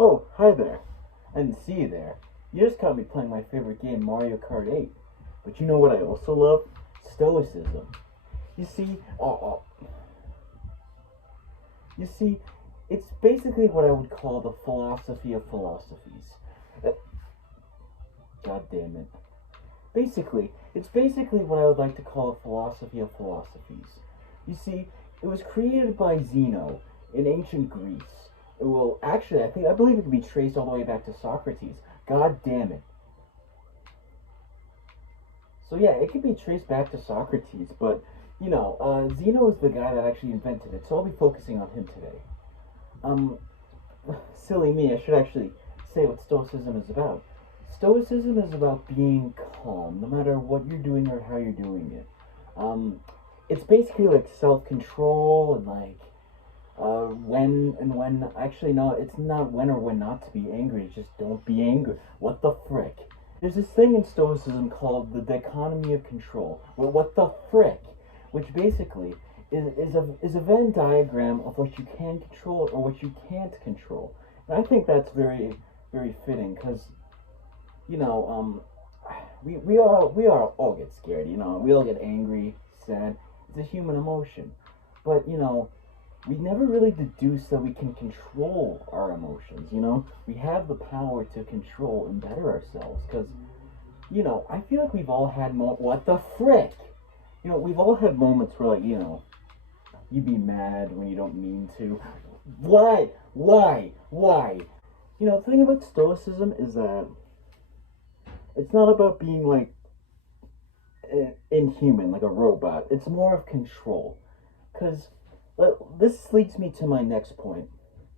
Oh, hi there. I didn't see you there. You just caught me playing my favorite game, Mario Kart 8. But you know what I also love? Stoicism. You see, you see, it's basically what I would call the philosophy of philosophies. Uh, God damn it. It's basically what I would like to call a philosophy of philosophies. You see, it was created by Zeno in ancient Greece. Well, actually, I believe it can be traced all the way back to Socrates. God damn it. So yeah, it could be traced back to Socrates, but Zeno is the guy that actually invented it, so I'll be focusing on him today. Um, Silly me, I should actually say what Stoicism is about. Stoicism is about being calm, no matter what you're doing or how you're doing it. Um, it's basically like self-control and like when actually no, it's not when or when not to be angry. It's just don't be angry. What the frick? There's this thing in Stoicism called the dichotomy of control. Well, what the frick? Which basically is a Venn diagram of what you can control or what you can't control. And I think that's very fitting because you know we all get scared. We all get angry, sad. It's a human emotion, but we never really deduce that we can control our emotions. We have the power to control and better ourselves because I feel like we've all had what the frick. We've all had moments where like you be mad when you don't mean to. Why? The thing about stoicism is that it's not about being like inhuman, like a robot. It's more of control. Because this leads me to my next point.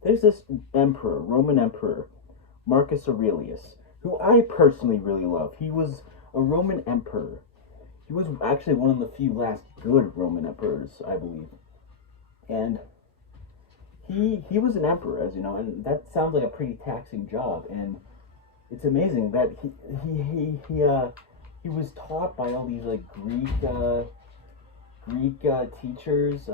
There's this emperor, Roman emperor, Marcus Aurelius, who I personally really love. He was a Roman emperor. He was actually one of the few last good Roman emperors, I believe. And he was an emperor, as you know, and that sounds like a pretty taxing job. And it's amazing that he was taught by all these like Greek teachers.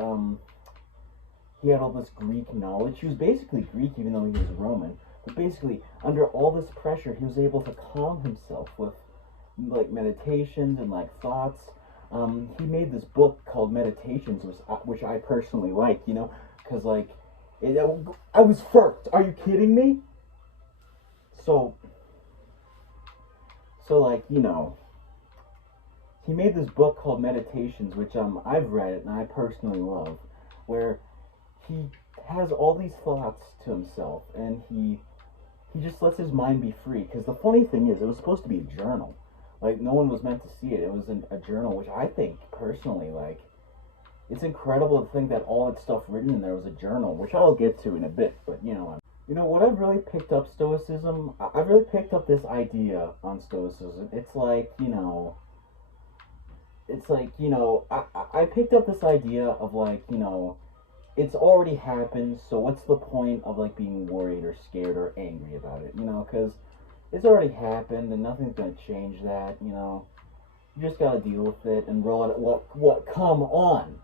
He had all this Greek knowledge. He was basically Greek, even though he was Roman. But basically, under all this pressure, he was able to calm himself with like meditations and like thoughts. He made this book called Meditations, which I personally like. Because like I was first. Are you kidding me? So like he made this book called Meditations, which I've read it and I personally love, where he has all these thoughts to himself and he just lets his mind be free. Because the funny thing is, it was supposed to be a journal. Like no one was meant to see it. It was a journal, which I think personally, like, it's incredible to think that all that stuff written in there was a journal, which I'll get to in a bit. But what I've really picked up Stoicism. I've really picked up this idea on Stoicism. I picked up this idea of like it's already happened, so what's the point of like being worried or scared or angry about it? Because it's already happened and nothing's gonna change that. You just gotta deal with it and roll it. What? Come on.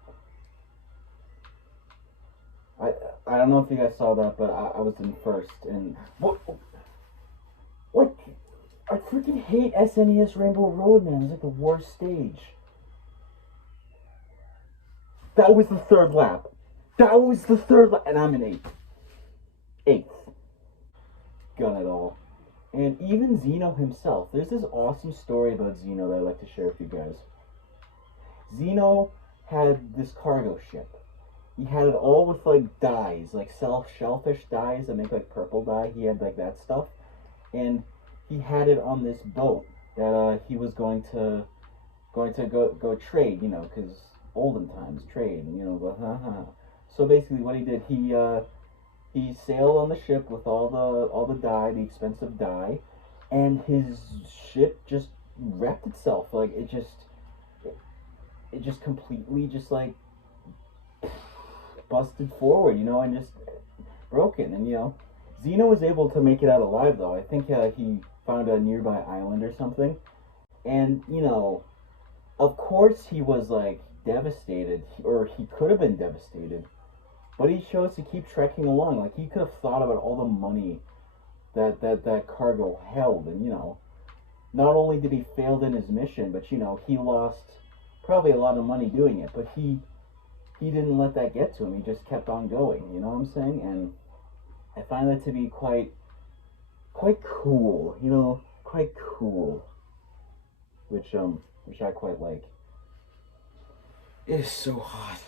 I I don't know if you guys saw that, but I was in first and what? I freaking hate SNES Rainbow Road, man. It's like the worst stage. That was the third lap. And I'm in eighth. Eighth. Gun it all. And even Zeno himself. There's this awesome story about Zeno that I'd like to share with you guys. Zeno had this cargo ship. He had it all with like dyes, like shellfish dyes that make like purple dye. He had like that stuff, and he had it on this boat that he was going to go trade. Because olden times trade. So basically, what he did, he sailed on the ship with all the dye, the expensive dye, and his ship just wrecked itself. Like it just completely just like busted forward, and just broken. And Zeno was able to make it out alive though. I think he found a nearby island or something. And of course he was like devastated, or he could have been devastated, but he chose to keep trekking along. Like he could have thought about all the money that cargo held. And not only did he fail in his mission, but he lost probably a lot of money doing it. But he didn't let that get to him. He just kept on going. You know what I'm saying? And I find that to be quite cool. Quite cool. Which I quite like. It is so hot.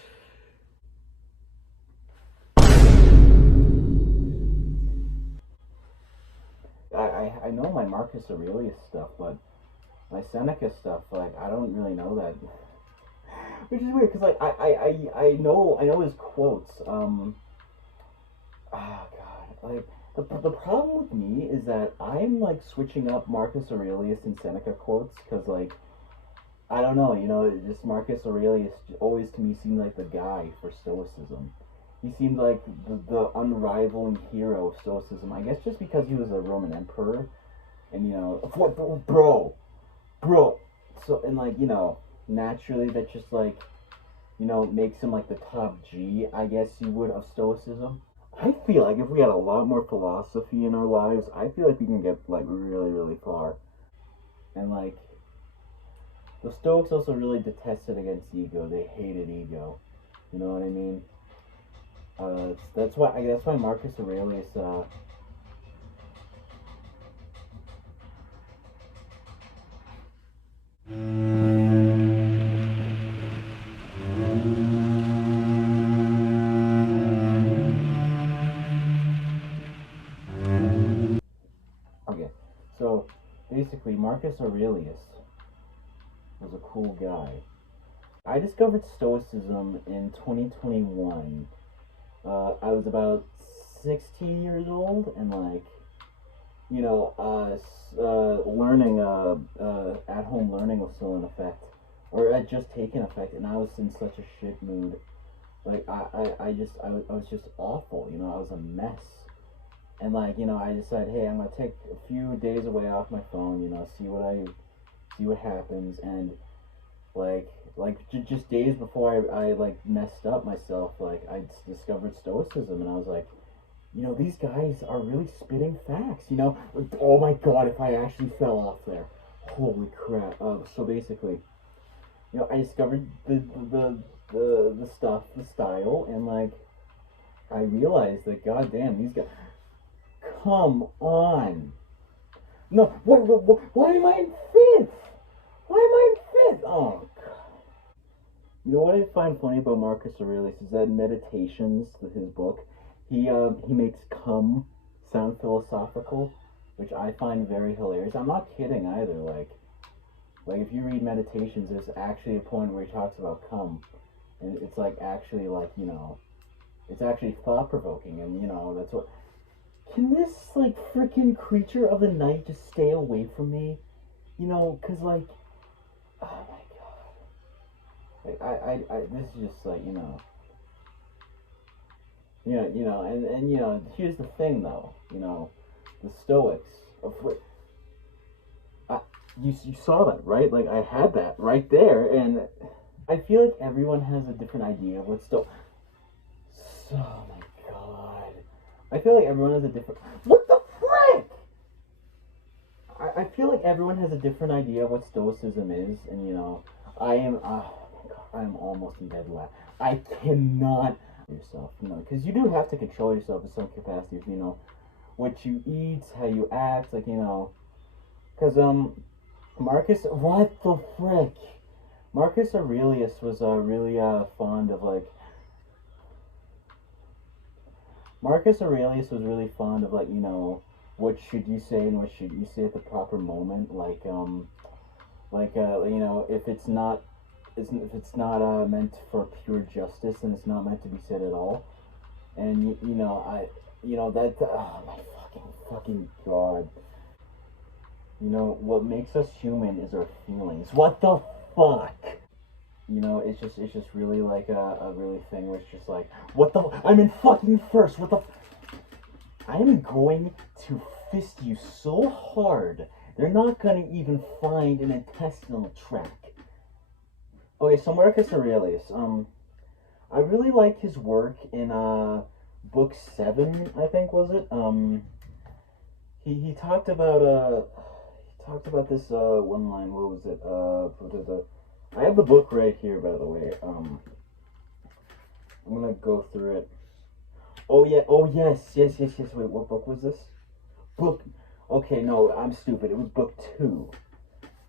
I know my Marcus Aurelius stuff, but my Seneca stuff, like, I don't really know that. Which is weird, because, like, I know his quotes. God. Like, the problem with me is that I'm, like, switching up Marcus Aurelius and Seneca quotes, because, like, I don't know, just Marcus Aurelius always to me seemed like the guy for Stoicism. He seemed like the unrivaling hero of Stoicism. I guess just because he was a Roman emperor, and what, bro. So and like naturally that just like makes him like the top G, I guess you would, of Stoicism. I feel like if we had a lot more philosophy in our lives, I feel like we can get like really, really far. And like the Stoics also really detested against ego. They hated ego. You know what I mean? That's why Marcus Aurelius. Okay, so basically, Marcus Aurelius was a cool guy. I discovered Stoicism in 2021. I was about 16 years old, and like, learning, at-home learning was still in effect, or had just taken effect, and I was in such a shit mood. Like, I was just awful, I was a mess. And like, I decided, hey, I'm gonna take a few days away off my phone, see what happens, and just days before I like messed up myself, like I discovered Stoicism, and I was like, these guys are really spitting facts. Oh my god, if I actually fell off there, holy crap. So basically, I discovered the stuff, the style, and like I realized that goddamn, these guys, come on. No, why am I in fifth? Why am I in fifth? Oh god. What I find funny about Marcus Aurelius is that Meditations, his book, he makes come sound philosophical, which I find very hilarious. I'm not kidding either. Like if you read Meditations, there's actually a point where he talks about come, and it's like actually like it's actually thought provoking, and that's what. Can this like freaking creature of the night just stay away from me? Cause like, oh my god. Like I this is just like and here's the thing though, the Stoics of you saw that, right? Like I had that right there, and I feel like everyone has a different idea of what Stoic. Oh my god. I feel like everyone has a different. What the frick? I feel like everyone has a different idea of what Stoicism is, and I am. Oh my god, I am almost in bed laughing. I cannot yourself, because you do have to control yourself in some capacity. What you eat, how you act, like because Marcus. What the frick? Marcus Aurelius was really fond of like. Marcus Aurelius was really fond of like what should you say and what should you say at the proper moment, if it's not meant for pure justice, then it's not meant to be said at all. And that, oh my fucking god. What makes us human is our feelings. What the fuck? It's just really like a really thing where it's just like, what the, I'm in fucking first, what the, I am going to fist you so hard, they're not gonna even find an intestinal tract. Okay, so Marcus Aurelius, I really like his work in, book 7, I think, was it? he talked about this one line. What was it? I have the book right here, by the way. I'm gonna go through it. Oh yeah. Oh yes. Wait, what book was this? Book. Okay, no, I'm stupid. It was book 2.